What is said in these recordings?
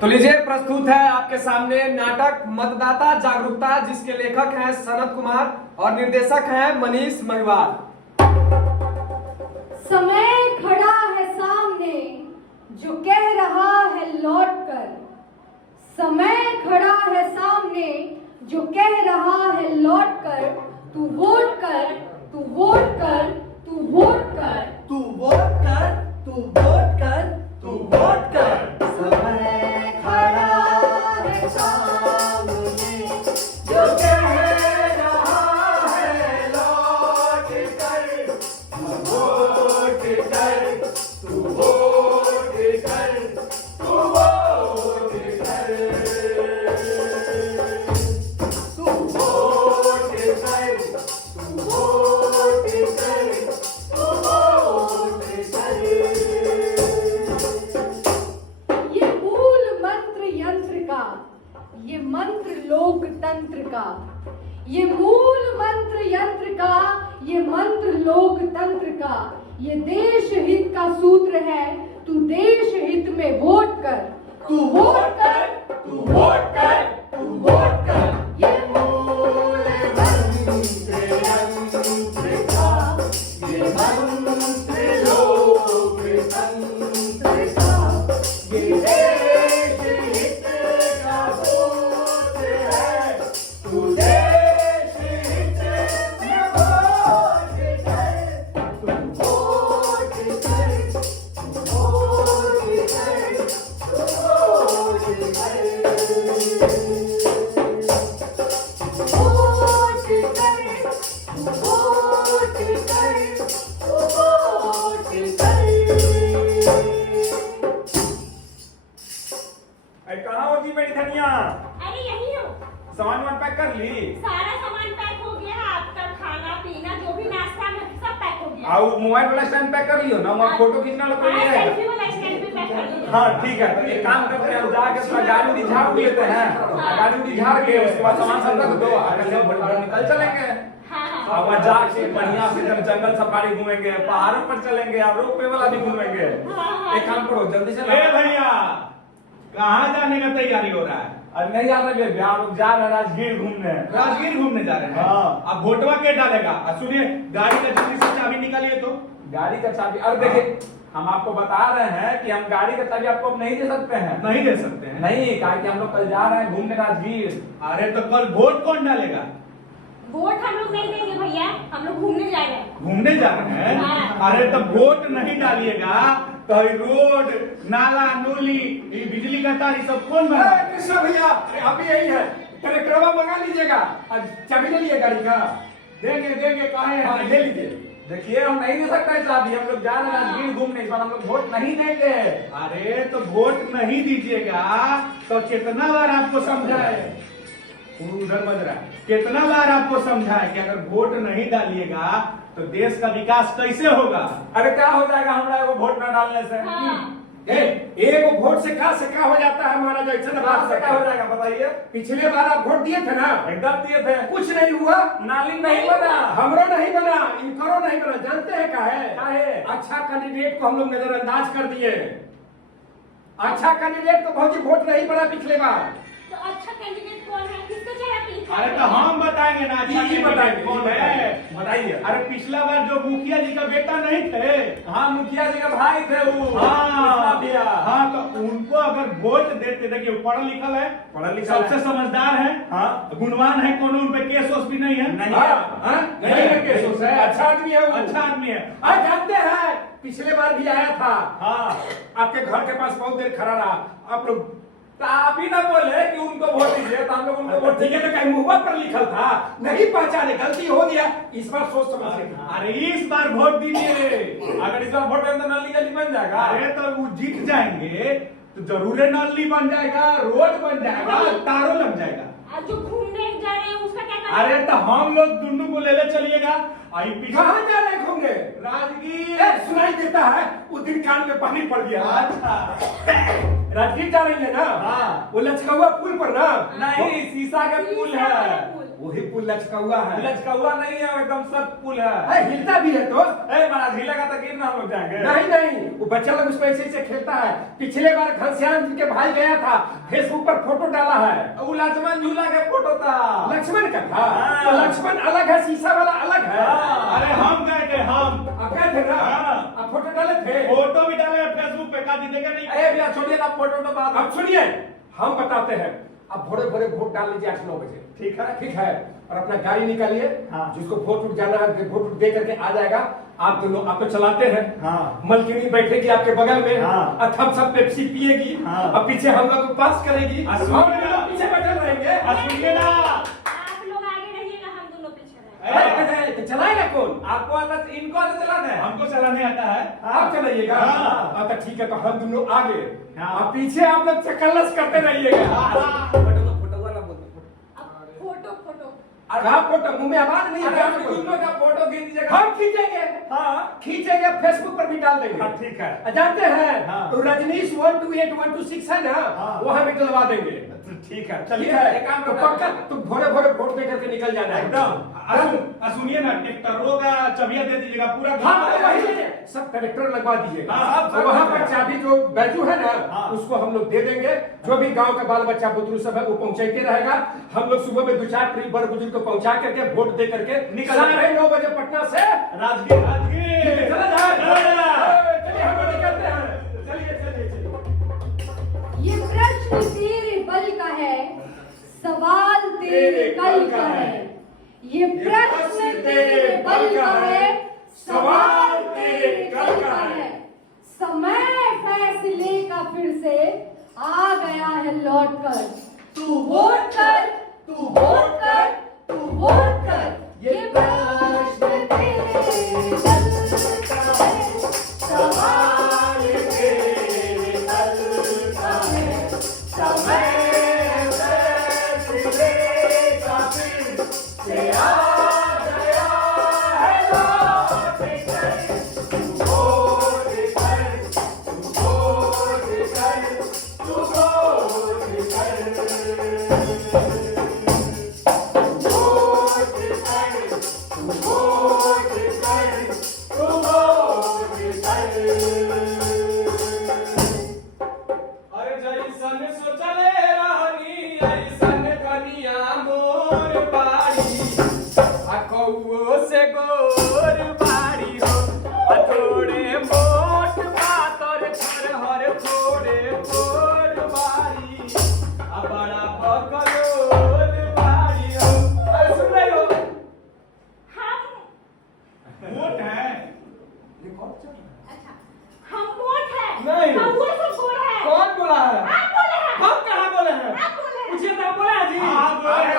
तो लीजिए प्रस्तुत है आपके सामने नाटक मतदाता जागरूकता, जिसके लेखक हैं सनत कुमार और निर्देशक हैं मनीष महिवाल। समय खड़ा है सामने जो कह रहा है लौट कर। समय खड़ा है सामने जो कह रहा है लौट कर। तू वोट कर, तू वोट कर, तू वोट कर, तू वोट कर, तू वोट कर, तू वोट कर। समय खड़ा है सामने जो कह रहा है लौट कर। तू वोट कर, तू वोट कर, तू वोट कर, तू वोट कर, तू वोट कर, तू वोट कर। ये मूल मंत्र यंत्र का, ये मंत्र लोकतंत्र का। ये मूल मंत्र यंत्र का, ये मंत्र लोकतंत्र का। ये देश हित का सूत्र है, तू देश हित में वोट कर। तू वोट कर, तू वोट कर, तू वोट कर। ये मूल मंत्र यंत्र का, ये मंत्र लोकतंत्र का। ये देश हित का सूत्र है, तू देश हित में वोट कर। तू वोट कर, तू वोट कर, तू वोट कर। वोट कर, वोट कर, वोट कर। कहाँ हो जी मेरी धनिया? अरे यही हो। सामान वामान पैक कर ली? सारा सामान पैक हो गया, आपका खाना पीना जो भी नाश्ता में सब पैक हो गया। आओ मोबाइल वाला स्टैंड पैक कर लियो ना, वहाँ फोटो खींचना लोग हाँ, है। सेल्फी वाला स्टैंड भी पैक कर दिया। हाँ ठीक है, तो एक काम करते हैं, हम जाके थोड़ा गाड़ी उड़ी झाड़ लेते हैं। गाड़ी उड़ी झाड़ के उसके बाद सामान सब रख दो, आकर सब बड़ा निकल चलेंगे। हाँ हाँ और वहाँ जाके बढ़िया से जंगल सफारी घूमेंगे, पहाड़ों पर चलेंगे, और रोप वे वाला भी घूमेंगे। एक काम करो, जल्दी से ए भैया, कहाँ जाने का तैयारी हो रहा है? अरे नहीं जा रहे भैया, हम लोग जा रहे हैं राजगीर घूमने। राजगीर घूमने जा रहे हैं? हाँ। अब वोटवा के डालेगा? सुनिए, गाड़ी का जल्दी से चाबी निकालिए तो। गाड़ी का चाबी? अरे देखिए, हम आपको बता रहे हैं कि हम गाड़ी का चाबी आपको अब नहीं दे सकते हैं। नहीं दे सकते हैं? नहीं, कहा कि हम लोग कल जा रहे हैं घूमने राजगीर। अरे तो कल वोट कौन डालेगा? वोट हम लोग नहीं देंगे भैया, हम लोग घूमने जा रहे हैं। घूमने जा रहे हैं? हाँ। अरे तो वोट नहीं डालिएगा तो ये रोड नाला नूली, ये बिजली का तार, ये सब कौन बना? कृष्ण भैया, अभी यही है, ट्रैक्टरवा मंगा लीजिएगा। चाबी ले लिए गाड़ी का? देंगे देंगे, कहे हाँ, ले लीजिए। देखिए, हम नहीं दे सकते हैं चाबी, हम लोग जा रहे हैं राजगीर घूमने, इस बार हम लोग वोट नहीं देंगे। अरे तो वोट नहीं दीजिएगा तो कितना बार आपको समझाए? उधर बज रहा है। कितना बार आपको समझाए कि अगर वोट नहीं डालिएगा तो देश का विकास कैसे होगा? अरे क्या हो जाएगा हमारा एगो वोट न डालने से? हाँ। एक वोट से क्या हो जाता है हमारा, जो ऐसा बात से क्या हो जाएगा बताइए? पिछले बार आप वोट दिए थे ना, एकदम दिए थे, कुछ नहीं हुआ। नाली नहीं बना, हमरो नहीं बना, इनकरो नहीं बना। जानते हैं क्या है? क्या है? अच्छा कैंडिडेट को हम लोग नजरअंदाज कर दिए। अच्छा कैंडिडेट को भौजी वोट नहीं पड़ा पिछले बार। तो अच्छा कैंडिडेट कौन है, किसको चेहरा पे लिखा अरे है? तो हम बताएंगे ना। अच्छा जी बताइए, कौन है? बताइए। अरे पिछला बार जो मुखिया जी का बेटा नहीं थे? हाँ, मुखिया जी का भाई थे वो। हाँ भैया। हाँ, तो उनको अगर वोट देते, देखिए वो पढ़ा लिखा है। सबसे समझदार है, हाँ। गुणवान है, कोनो उन पे केस वोस भी नहीं है। नहीं हाँ, है। हाँ, नहीं है केस है, अच्छा आदमी है वो। अच्छा आदमी है। आज जानते हैं, पिछले बार भी आया था। हाँ, आपके घर के पास बहुत देर खड़ा रहा। आप लोग तो आप ही ना बोले कि उनको वोट दीजिए, तो हम लोग उनको वोट ठीक है, तो कहीं मुहवा पर लिखल था, नहीं पहचाने, गलती हो गया। इस बार सोच समझ के। अरे इस बार वोट दीजिए। अगर इस बार वोट दें तो नाली जल्दी बन जाएगा। अरे तो वो जीत जाएंगे तो जरूर नाली बन जाएगा, रोड बन जाएगा, तारों लग जाएगा। आज जो घूमने जा रहे हैं उसका क्या करना? अरे तो हम लोग दोनों को ले चलिएगा। कहाँ जा रहे होंगे? राजगीर। सुनाई देता है, उस दिन कान में पानी पड़ गया। अच्छा, राजगीर जा रही है ना? हाँ। वो लचकौआ पुल पर ना? नहीं, शीशा का पुल शीशा वाला है। पुल। वही पुल लचका है। लचका नहीं है, एकदम सख्त पुल है। हिलता भी है तो महाराज हिलेगा तो गिर ना हम लोग जाएंगे। नहीं, वो बच्चा लोग उसमें ऐसे खेलता है। पिछले बार घनश्याम जी के भाई गया था, फेसबुक पर फोटो डाला है। वो लक्ष्मण झूला के फोटो था। लक्ष्मण का था? तो लक्ष्मण अलग है, शीशा वाला अलग है। अरे हम गए थे, हम आप गए थे ना? आप फोटो डाले थे? फोटो भी डाले फेसबुक पे, का दीदी का नहीं। अरे भैया छोड़िए ना फोटो तो बात। अब सुनिए, हम बताते हैं। अब भोरे भोरे वोट डाल लीजिए 8-9 बजे। ठीक है, ठीक है। और अपना गाड़ी निकालिए। हाँ। जिसको वोट उठ जाना है वोट दे करके आ जाएगा। आप दोनों आप तो चलाते हैं। हाँ। मलकिनी बैठेगी आपके बगल में। हाँ। और हम सब पेप्सी पिएगी। हाँ। और पीछे हम लोग पास करेगी। हाँ, हम लोग पीछे बैठे रहेंगे। सुनिए ना, आप लोग आगे रहिएगा, हम दोनों पीछे रहेंगे। तो चलाएगा कौन? आपको आता, इनको आता चलाना है। हमको चलाने आता है। आप चलाइएगा। हाँ। तो ठीक है, तो हम दोनों आगे। हाँ। और पीछे आप लोग चकल्लस करते रहिएगा। फोटो फोटो और आप फोटो मुंह में आवाज नहीं अरे है। आप दोनों का फोटो खींच दीजिएगा। हम खींचेंगे। हाँ खींचेंगे, फेसबुक पर भी डाल देंगे। हाँ, ठीक है। जानते हैं? हाँ। तो रजनीश 128-126 है ना? हाँ। वहां भी डलवा देंगे। ठीक है, ठीक चलिए। है। एक काम तो करना है। पक्का तुम भोरे भोरे वोट दे करके निकल जाना है। एकदम। सुनिए ना, ट्रैक्टरों का चाबियां दे दीजिएगा पूरा। हाँ, तो वही है। सब कलेक्टर लगवा दीजिएगा। हाँ, सब वहां पर कलेक्टर। चाबी जो बैजू है ना, हाँ। उसको हम लोग दे देंगे। जो भी गांव का बाल बच्चा बुतरू सब है वो पहुंचाते रहेगा। हम लोग सुबह में 2-4 ट्रिप बड़ बुजुर्ग को पहुंचा करके वोट दे करके निकल 9:30 बजे पटना से राजगीर, राजगीर। चला जाए। चला जाए। चलिए हम लोग निकलते हैं। चलिए। ये प्रश्न तेरे बल का है, सवाल तेरे कल का है। ये प्रश्न तेरे बल का है, सवाल तेरे कल का है। समय फैसले का फिर से आ गया है लौट कर। तू वोट कर, तू वोट कर, तू वोट कर। ये प्रश्न तेरे बल का है, सवाल तेरे कल का है। समय अरे जैसन सोचले रहनी ऐसन कनिया मोर बाड़ी। आ कौओ से गोर बाड़ी हो। आ थोड़े मोट पातर हर थोड़े गोर बाड़ी। आ बड़ा बकलोल बाड़ी हो। अरे सुन रही हो? हम वोट है। अच्छा हम वोट है। नहीं। हम वो सब बोल है। कौन बोला है? आप बोले हैं। हम कहाँ बोले हैं? आप बोले हैं। पूछिए तो आप बोले हैं जी। हाँ, बोले हैं।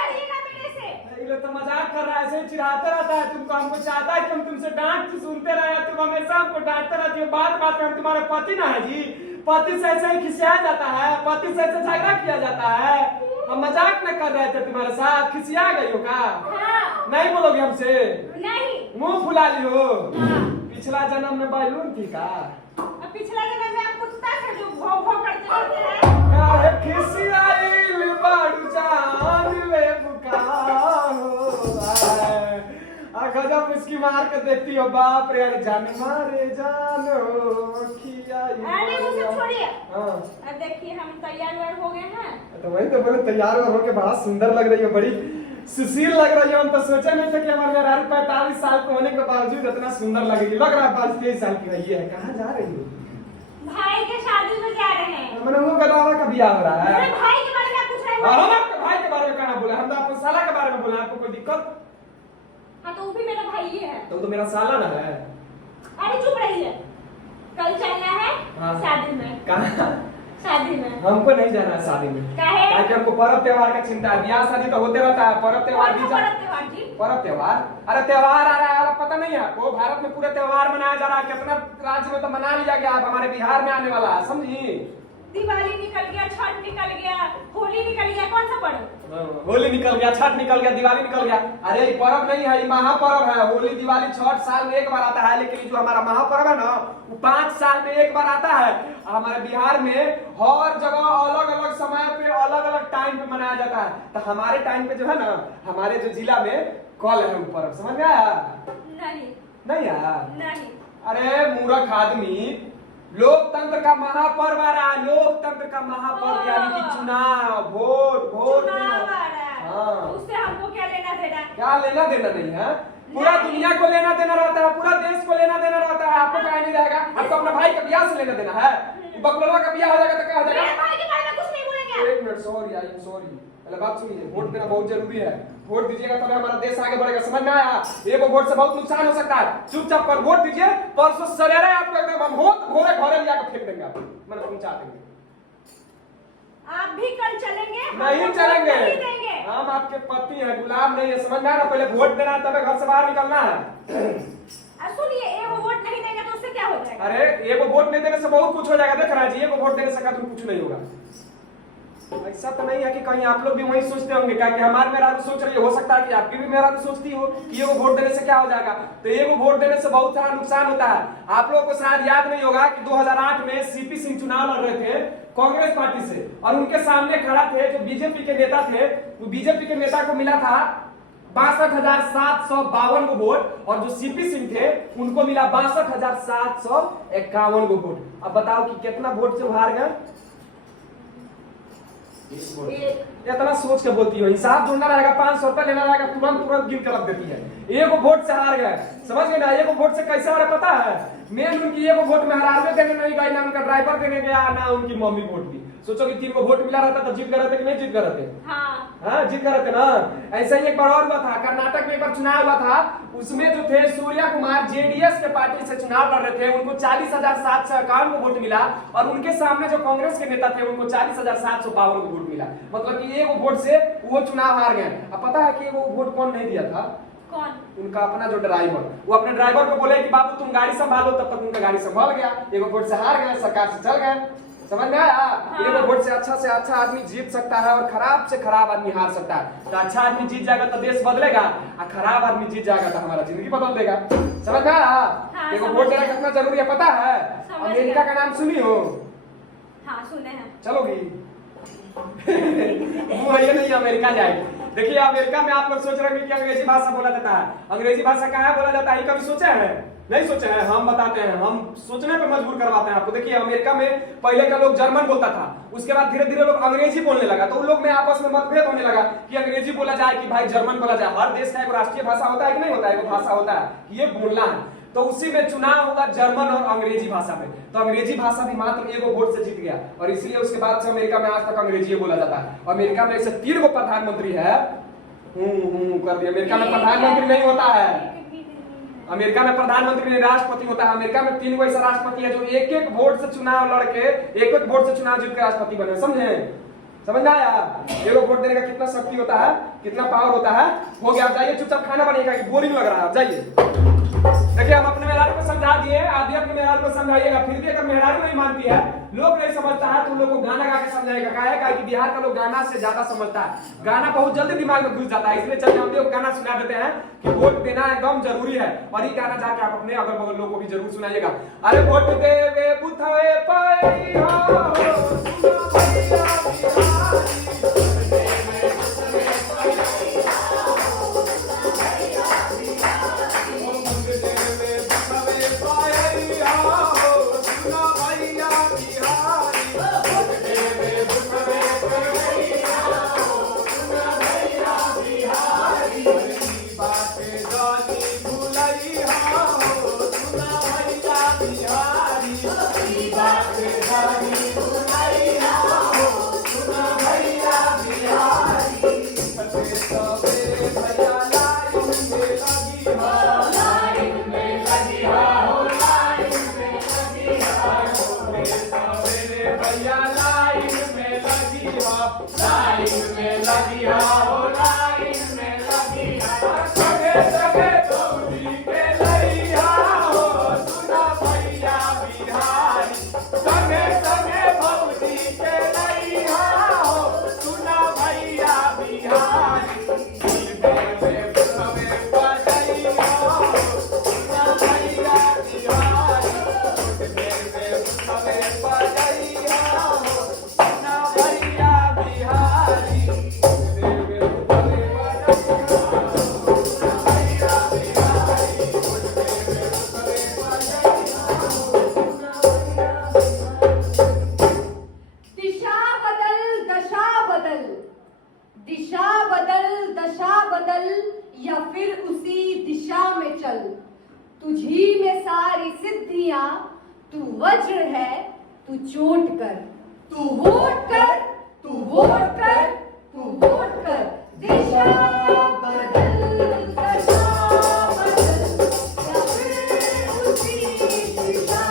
करिएगा मेरे से। ये लोग तो मजाक कर रहा है, ऐसे ही चिढ़ाते रहता है तुमको। हमको चाहता है कि हम तुमसे डांट सुनते रहे। तुम हमेशा हमको डांटते रहती हो। बात में हम तुम्हारे पति ना है जी। पति से ऐसे ही खिसिया जाता है, पति से ऐसे झगड़ा किया जाता है। हम मजाक न कर रहे थे तुम्हारे साथ। खिसिया गई हो का? हाँ। नहीं बोलोगे हमसे? नहीं। मुंह फुला ली हो? हाँ। पिछला जन्म में बैलून थी का? अब पिछला जन्म में आप कुत्ता थे जो भौं भौं करते रहते हैं। काहे खिसियाइल बाड़ू जान ले बुकाओ। आ गजब इसकी मार के देखती हो। बाप रे, अरे जान मारे जानो अरे वो सब छोड़िए। हाँ, अब देखिए हम तैयार हो गए हैं। तो वही तो बोले तैयार होके बड़ा सुंदर लग रही हो, बड़ी सुशील लग रही हो। हम तो सोचे नहीं थे कि हमारे घर 45 साल के होने के बावजूद इतना सुंदर लगेगी। लग रहा है 22-23 साल की रही है। कहाँ जा रही हो? भाई के शादी में जा रहे हैं। मैंने वो गदावा का ब्याह हो रहा मेरे है। भाई के बारे में पूछ रहे हम हैं। आपके भाई के बारे में कहाँ बोले? हम तो आपको साला के बारे में बोले। आपको कोई दिक्कत? हाँ तो वो भी मेरा भाई ही है। तो मेरा साला ना है। अरे चुप रहिए। कल चलना है हाँ। शादी में। कहाँ? शादी में। हमको नहीं जाना है शादी में। काहे? ताकि हमको पर्व त्योहार का चिंता है। ब्याह शादी तो होते रहता है, पर्व त्योहार भी कौन सा त्योहार जी? पर्व त्योहार। अरे त्योहार आ रहा है, और पता नहीं है आपको? भारत में पूरे त्योहार मनाया जा रहा है। कितना राज्य में तो मना लिया गया। अब हमारे बिहार में आने वाला है, समझी? दिवाली निकल गया, छठ निकल गया, होली निकल गया, कौन सा पर्व? होली निकल गया, छठ निकल गया, दिवाली निकल गया। अरे ये पर्व नहीं है, ये महापर्व है। होली दिवाली छठ साल में एक बार आता है, लेकिन जो हमारा महापर्व है ना वो 5 साल में एक बार आता है। हमारे बिहार में हर जगह अलग अलग समय पे अलग अलग टाइम पे मनाया जाता है। तो हमारे टाइम पे जो है ना, हमारे जो जिला में कल है वो पर्व, समझ में आया? नहीं नहीं आया? नहीं। अरे मूर्ख आदमी, लोकतंत्र का महापर्व आ रहा है। लोकतंत्र का महापर्व यानी कि चुनाव, वोट चुनाव आ रहा है, हाँ। उससे हमको क्या लेना देना? क्या लेना देना नहीं है? पूरा दुनिया को लेना देना रहता है, पूरा देश को लेना देना रहता है। आपको क्या नहीं रहेगा? आपको अपना भाई का ब्याह से लेना देना है। बकलोला का ब्याह हो जाएगा तो क्या हो जाएगा? मेरे भाई के बारे में कुछ नहीं बोलेंगे। 1 minute, sorry, I am sorry. पहले बात सुनिए, वोट देना बहुत जरूरी है। वोट दीजिएगा तब हमारा देश आगे बढ़ेगा, समझ में आया? एक वोट से बहुत नुकसान हो सकता है। चुपचाप पर वोट दीजिए, परसों सवेरे आपको एकदम हम वोट घोरे घोरे लिया के फेंक देंगे, आप मैंने पहुंचा देंगे। आप भी कल चलेंगे? नहीं हमको चलेंगे, वोट नहीं देंगे। हम आपके पति हैं, गुलाम नहीं है, समझ में आया ना? पहले वोट देना है, तब घर से बाहर निकलना है। सुनिए, एक वोट नहीं देंगे तो उससे क्या हो जाएगा? अरे एक वोट नहीं देने से बहुत कुछ हो जाएगा। देख रहा है जी, एक वोट देने से तुम कुछ नहीं होगा। ऐसा तो नहीं है कि कहीं आप लोग भी वही सोचते होंगे क्या कि हमारे मेरा तो सोच रही है, हो सकता है कि आपकी भी मेरा तो सोचती हो कि एगो वोट देने से क्या हो जाएगा। तो एगो वोट देने से बहुत सारा नुकसान होता है। आप लोगों को शायद याद नहीं होगा कि 2008 में सीपी सिंह चुनाव लड़ रहे थे कांग्रेस पार्टी से, और उनके सामने खड़ा थे जो बीजेपी के नेता थे। वो बीजेपी के नेता को मिला था 62,752 को वोट, और जो सीपी सिंह थे उनको मिला 62,751 को वोट। अब बताओ कि कितना वोट से हार गए? इतना सोच के बोलती हो, हिसाब जोड़ना रहेगा, 500 रुपए लेना रहेगा, तुरंत गिन के रख देती है। एगो वोट से हार गए, समझ गए ना? एगो वोट से कैसे हारे पता है? मेन उनकी एगो वोट में हराने देने नहीं गई, ना उनका ड्राइवर देने गया, ना उनकी मम्मी वोट दी। सोचो कि 3 को वोट मिला रहता तो जीत गए रहते कि नहीं जीत गए रहते? हाँ, जीत गए रहते ना। ऐसा ही एक बार और हुआ था, कर्नाटक में एक बार चुनाव हुआ था। उसमें जो थे सूर्या कुमार जेडीएस के पार्टी से चुनाव लड़ रहे थे, उनको 40,751 को वोट मिला, और उनके सामने जो कांग्रेस के नेता थे उनको 40,752 को वोट मिला। मतलब कि एक वोट से वो चुनाव हार गए। अब पता है कि वो वोट कौन नहीं दिया था? कौन? उनका अपना जो ड्राइवर। वो अपने ड्राइवर को बोले कि बाबू तुम गाड़ी संभालो, तब तक उनका गाड़ी संभाल गया। एगो वोट से हार गए, सरकार से चल गए, समझ में आया? हाँ। एगो वोट से अच्छा आदमी जीत सकता है और खराब से खराब आदमी हार सकता है। तो अच्छा आदमी जीत जाएगा तो देश बदलेगा, और खराब आदमी जीत जाएगा तो हमारा जिंदगी बदल देगा, समझ में आया? हाँ, एगो वोट देना कितना जरूरी है पता है? अमेरिका का नाम सुनी हो? हाँ, सुने हैं। चलोगी? वो ये नहीं अमेरिका जाएगी। देखिए अमेरिका में आप लोग सोच रहे हैं कि अंग्रेजी भाषा बोला जाता है। अंग्रेजी भाषा कहाँ बोला जाता है, कभी सोचे हैं? नहीं सोचे हैं? हम बताते हैं, हम सोचने पे मजबूर करवाते हैं आपको। देखिए अमेरिका में पहले का लोग जर्मन बोलता था, उसके बाद धीरे धीरे लोग अंग्रेजी बोलने लगा। तो उन लोग में आपस में मतभेद होने लगा कि अंग्रेजी बोला जाए कि भाई जर्मन बोला जाए। हर देश का एक राष्ट्रीय भाषा होता है कि नहीं होता है? एक भाषा होता है कि ये बोलना है। तो उसी में चुनाव होगा जर्मन और अंग्रेजी भाषा में। तो अंग्रेजी भाषा भी मात्र एगो वोट से जीत गया, और इसलिए उसके बाद से अमेरिका में आज तक अंग्रेजी बोला जाता है। अमेरिका में ऐसे 3 गो प्रधानमंत्री है। कर दिया। अमेरिका में प्रधानमंत्री नहीं होता है। अमेरिका में प्रधानमंत्री नहीं, राष्ट्रपति होता है। अमेरिका में 3 गो ऐसा राष्ट्रपति है जो एक वोट से चुनाव लड़के एक वोट से चुनाव जीत के राष्ट्रपति बने। समझे? समझ में आया? एगो वोट देने का कितना शक्ति होता है, कितना पावर होता है। हो गया, आप जाइए चुपचाप खाना बनिएगा, बोरिंग लग रहा है, आप जाइए। देखिए हम अपने मेहरारू को समझा दिए, आप भी अपने मेहरारू को समझाइएगा। फिर भी अगर मेहरारू नहीं मानती है, लोग नहीं समझता है, तो उन लोगों को गाना गा के समझाएगा। क्या कि बिहार का लोग गाना से ज्यादा समझता है, गाना बहुत जल्दी दिमाग में घुस जाता है। इसलिए चलिए हम लोग गाना सुना देते हैं कि वोट देना एकदम जरूरी है, और ये गाना जाके आप अपने अगल बगल लोगों को भी जरूर सुनाइएगा। अरे वोट देवे बुथवे पाई संगे संगे भौजी दिशा बदल, दशा बदल, या फिर उसी दिशा में चल। तुझी में सारी सिद्धियां, तू वज्र है, तू चोट कर। तू वोट कर, तू वोट कर, तू वोट कर। दिशा बदल, दशा बदल, या फिर उसी दिशा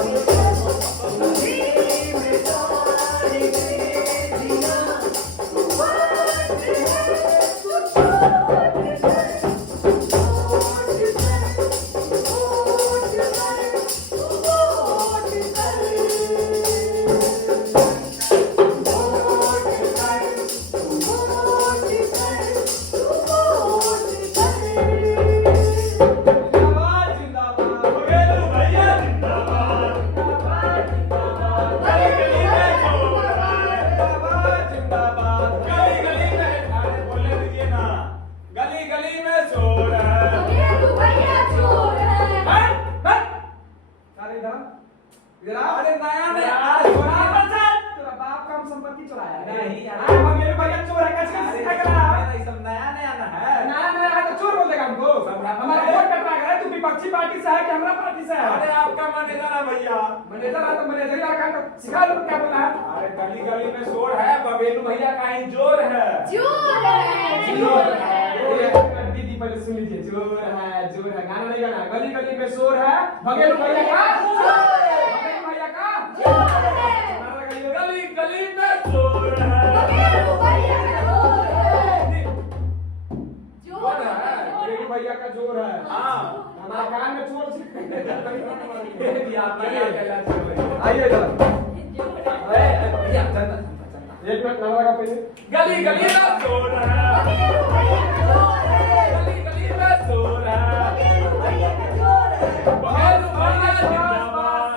में चल। तुझी में सारी सिद्धियां, तू वज्र है, तू चोट कर। जिंदाबाद जिंदाबाद बघेलू भैया जिंदाबाद जिंदाबाद जिंदाबाद गली गली में अरे बोलने दीजिए ना, गली गली में शोर है। अरे इधर इधर आ। अरे नया नया अरे चोरा बच्चा, तेरा बाप का हम संपत्ति चुराया है। नहीं यार। अरे बघेलू भैया चोर है, कैसे कैसे सिखा कर रहा है? ये सब नया नया ना है। नया नया है तो चोर बोल देगा हमको। हमारा वोट कटवा कर तू विपक्षी पार्टी से है कि हमरा पार्टी से है? अरे आपका मैनेजर है भैया। मैनेजर है तो मैनेजर ही रखा तो सिखा दो क्या बोला है। अरे गली गली में शोर है, बबेलू भैया का ही जोर है। जोर है, जोर है। दीदी पहले सुन लीजिए, जोर है गाना नहीं गाना। गली गली में शोर है, बघेलू भैया का बघेलू भैया का नारा लगाइए। गली गली में शोर है। बघेलू भैया का जोर है। हाँ। हमारा कान में चोर ये आपका क्या कहना चाहिए? आइए इधर। भैया चंदा एक मिनट नारा लगा पहले। गली गली में शोर है। गली गली में शोर है। बघेलू भैया जिंदाबाद।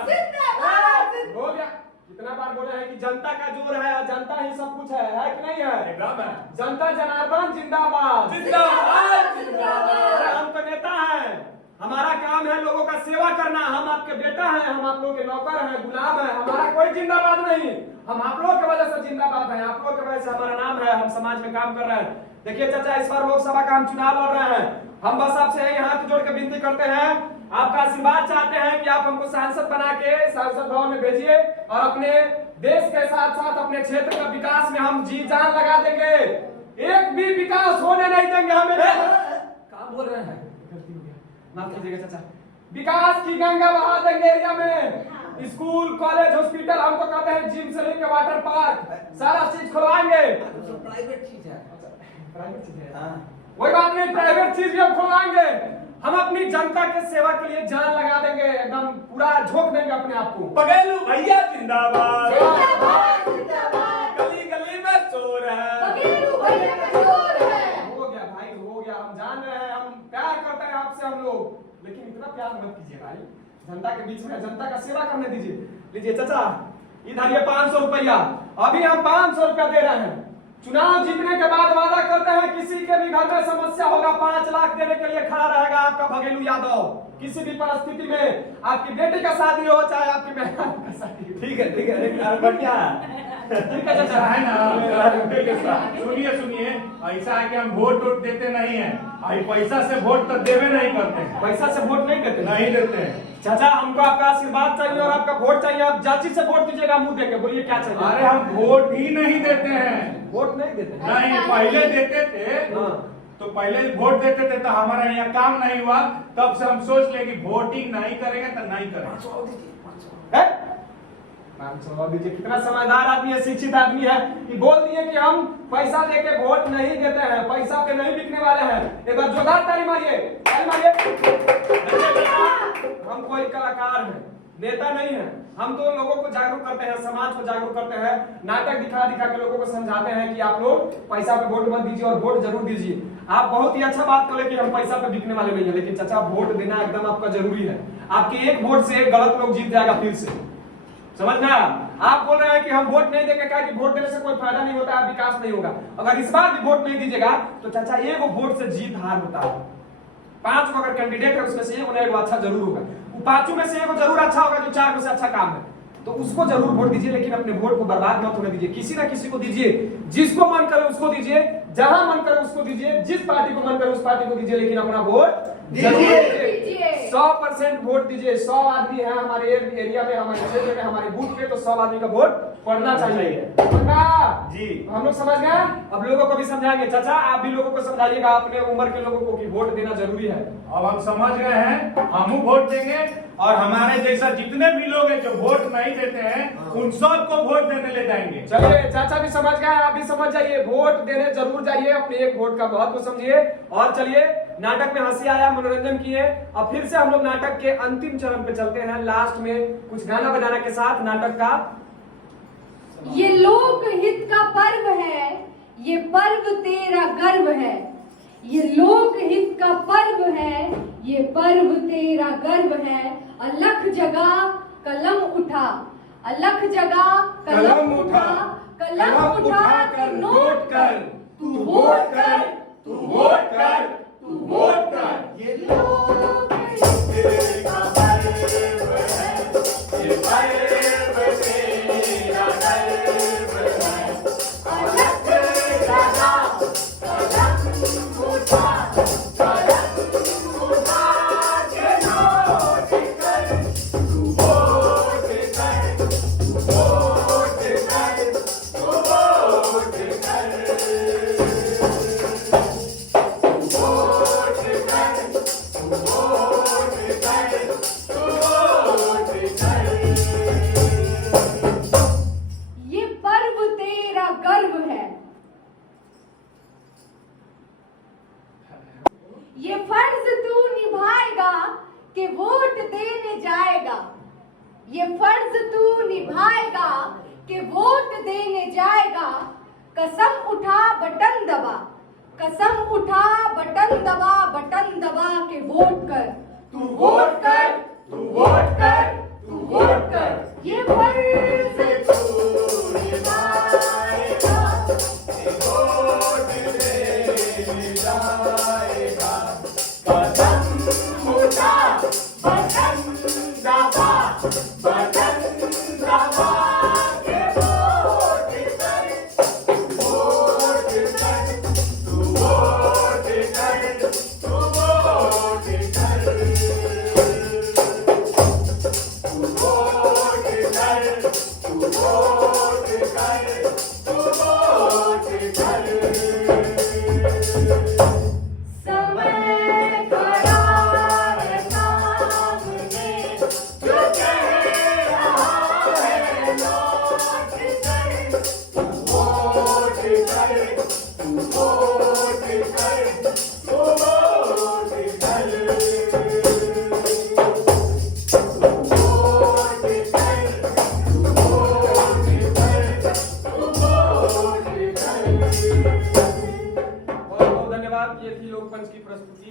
हो गया। कितना बार बोले हैं कि जनता का जोर है और जनता ही सब कुछ है कि नहीं है? एकदम है। जनता जनार्दन जिंदाबाद। जिंदाबाद अरे जिंदाबाद। हम तो नेता हैं, हमारा काम है लोगों का सेवा करना। हम आपके बेटा हैं, हम आप लोग के नौकर हैं, गुलाम हैं। हमारा कोई जिंदाबाद नहीं, हम आप लोग की वजह से जिंदाबाद हैं। आप लोग की वजह से हमारा नाम है, हम समाज में काम कर रहे हैं। देखिए चाचा, इस बार लोकसभा का हम चुनाव लड़ रहे हैं। हम बस आपसे यही हाथ जोड़ के विनती करते हैं, आपका आशीर्वाद चाहते हैं कि आप हमको सांसद बना के सांसद भवन में भेजिए और अपने देश के साथ साथ अपने क्षेत्र का विकास में हम जी जान लगा देंगे। एक भी विकास होने नहीं देंगे हमें। क्या बोल रहे हैं? माफ कीजिएगा चाचा, विकास की गंगा बहा देंगे एरिया में। स्कूल, कॉलेज, हॉस्पिटल, हम तो कहते हैं जिम से लेकर वाटर पार्क सारा चीज खुलवाएंगे। प्राइवेट चीज है। प्राइवेट चीज है, हाँ। कोई बात नहीं, प्राइवेट चीज भी हम खुलवाएंगे। हम अपनी जनता के सेवा के लिए जान लगा देंगे, एकदम पूरा झोंक देंगे अपने आप को। बघेलू भैया जिंदाबाद। जिंदाबाद। गली गली में शोर है। बघेलू भैया का जोर है। हो गया भाई, हो गया। हम जान रहे हैं, हम प्यार करते हैं आपसे हम लोग, लेकिन इतना प्यार मत कीजिए भाई। जनता के बीच में जनता का सेवा करने दीजिए। लीजिए चाचा, इधर ये 500 रुपया, अभी हम 500 रुपया दे रहे हैं। चुनाव जीतने के बाद वादा करते हैं किसी के भी घर में समस्या होगा 5 लाख देने के लिए खड़ा रहेगा आपका बघेलू यादव। किसी भी परिस्थिति में आपकी बेटी का शादी हो चाहे आपकी बहन का शादी। ठीक है बढ़िया है। ठीक है चाचा, है ना? सुनिए सुनिए, ऐसा है कि हम वोट देते नहीं है, पैसा से वोट तो देवे नहीं करते हैं। पैसा से वोट नहीं देते। नहीं देते हैं। चाचा, हमको आपका आशीर्वाद चाहिए और आपका वोट चाहिए। आप जांची से वोट दीजिएगा, मुंह देके बोलिए क्या चाहिए। अरे हम वोट ही नहीं देते हैं। वोट नहीं देते। नहीं, पहले देते थे। हाँ। तो पहले वोट देते थे तो हमारा यहाँ काम नहीं हुआ, तब से हम सोच ले कि वोटिंग नहीं करेंगे तो नहीं करेंगे। 500 दीजिए। कितना समझदार आदमी है, शिक्षित आदमी है कि बोल दिए कि हम पैसा देके वोट नहीं देते हैं, पैसा पे नहीं बिकने वाले हैं। एक बार जोरदार ताली मारिए, ताली मारिए। हम कोई कलाकार हैं, नेता नहीं है। हम तो लोगों को जागरूक करते हैं, समाज को जागरूक करते हैं, नाटक दिखा दिखा के लोगों को समझाते हैं कि आप लोग पैसा पे वोट मत दीजिए और वोट जरूर दीजिए। आप बहुत ही अच्छा बात करें कि हम पैसा पे बिकने वाले नहीं है, लेकिन चाचा वोट देना एकदम आपका जरूरी है। आपके एक वोट से गलत लोग जीत जाएगा फिर से, समझना। आप बोल रहे हैं कि हम वोट नहीं देंगे, क्या कि वोट देने से कोई फायदा नहीं होता है, विकास नहीं होगा। अगर इस बार भी वोट नहीं दीजिएगा तो चाचा एक वोट से जीत हार होता है। 5 अगर कैंडिडेट है उसमें से एक अच्छा जरूर होगा, 5 में से एक जरूर अच्छा होगा जो 4 में से अच्छा काम है। तो उसको जरूर वोट दीजिए, लेकिन अपने वोट को बर्बाद मत होने दीजिए। किसी ना किसी को दीजिए, जिसको मन करे उसको दीजिए, जहां मन करे उसको दीजिए, जिस पार्टी को मन करे उस पार्टी को दीजिए, लेकिन अपना वोट जरूर दीजिए। 100% वोट दीजिए। 100 आदमी है हमारे एरिया में, हमारे क्षेत्र में, हमारे बूथ पे, तो 100 आदमी का वोट पड़ना चाहिए। जी। हम लोग समझ गए। अब लोगों को भी समझाएंगे। चाचा आप भी लोगों को समझाइएगा, अपने उम्र के लोगों को कि वोट देना जरूरी है। अब हम समझ गए हैं, हम वोट देंगे, और हमारे जैसा जितने भी लोग हैं जो वोट नहीं देते हैं उन सबको वोट देने ले जाएंगे। चलिए चाचा भी समझ गए, आप भी समझ जाइए, वोट देने जरूर जाइए, अपने एक वोट का महत्व समझिए। और चलिए, नाटक में हंसी आया, मनोरंजन किए, अब फिर से हम लोग नाटक के अंतिम चरण पे चलते हैं। लास्ट में कुछ गाना बजाना के साथ नाटक का ये लोक हित का पर्व है, ये पर्व तेरा गर्व है। ये लोक हित का पर्व है, ये पर्व तेरा गर्व है। अलख जगह कलम उठा, अलख जगह कलम उठा, कलम उठा कर नोट कर, तू वोट कर, तू वोट कर, तू वोट कर। ये लोक हित का पर्व है, ये पर्व तेरा गर्व है। अलख जगह कलम उठा, कलम उठा के नोट कर, तू वोट कर, तू वोट कर, तू वोट कर, तू वोट कर, तू वोट कर, तू वोट कर। ये पर्व तेरा गर्व है, ये फर्ज तू निभाएगा कि वोट देने जाएगा। ये फर्ज तू निभाएगा कि वोट देने जाएगा। कसम उठा बटन दबा, कसम उठा बटन दबा, बटन दबा के वोट कर, तू वोट कर, तू वोट कर, तू वोट कर। ये फर्ज तू निभाएगा, ये वोट देने जाएगा। कदम उठा, बटन दबा, बटन दबा के वोट कर, तू वोट कर, तू वोट कर, तू वोट कर, तू वोट कर, तू वोट कर, तू वोट कर। समय खड़ा है सामने, जो कह रहा है लौट कर, तू वोट कर, तू वोट कर, तू वोट कर, तू वोट कर, तू वोट कर, तू वोट कर। बहुत बहुत धन्यवाद। ये थी लोकपंच की प्रस्तुति।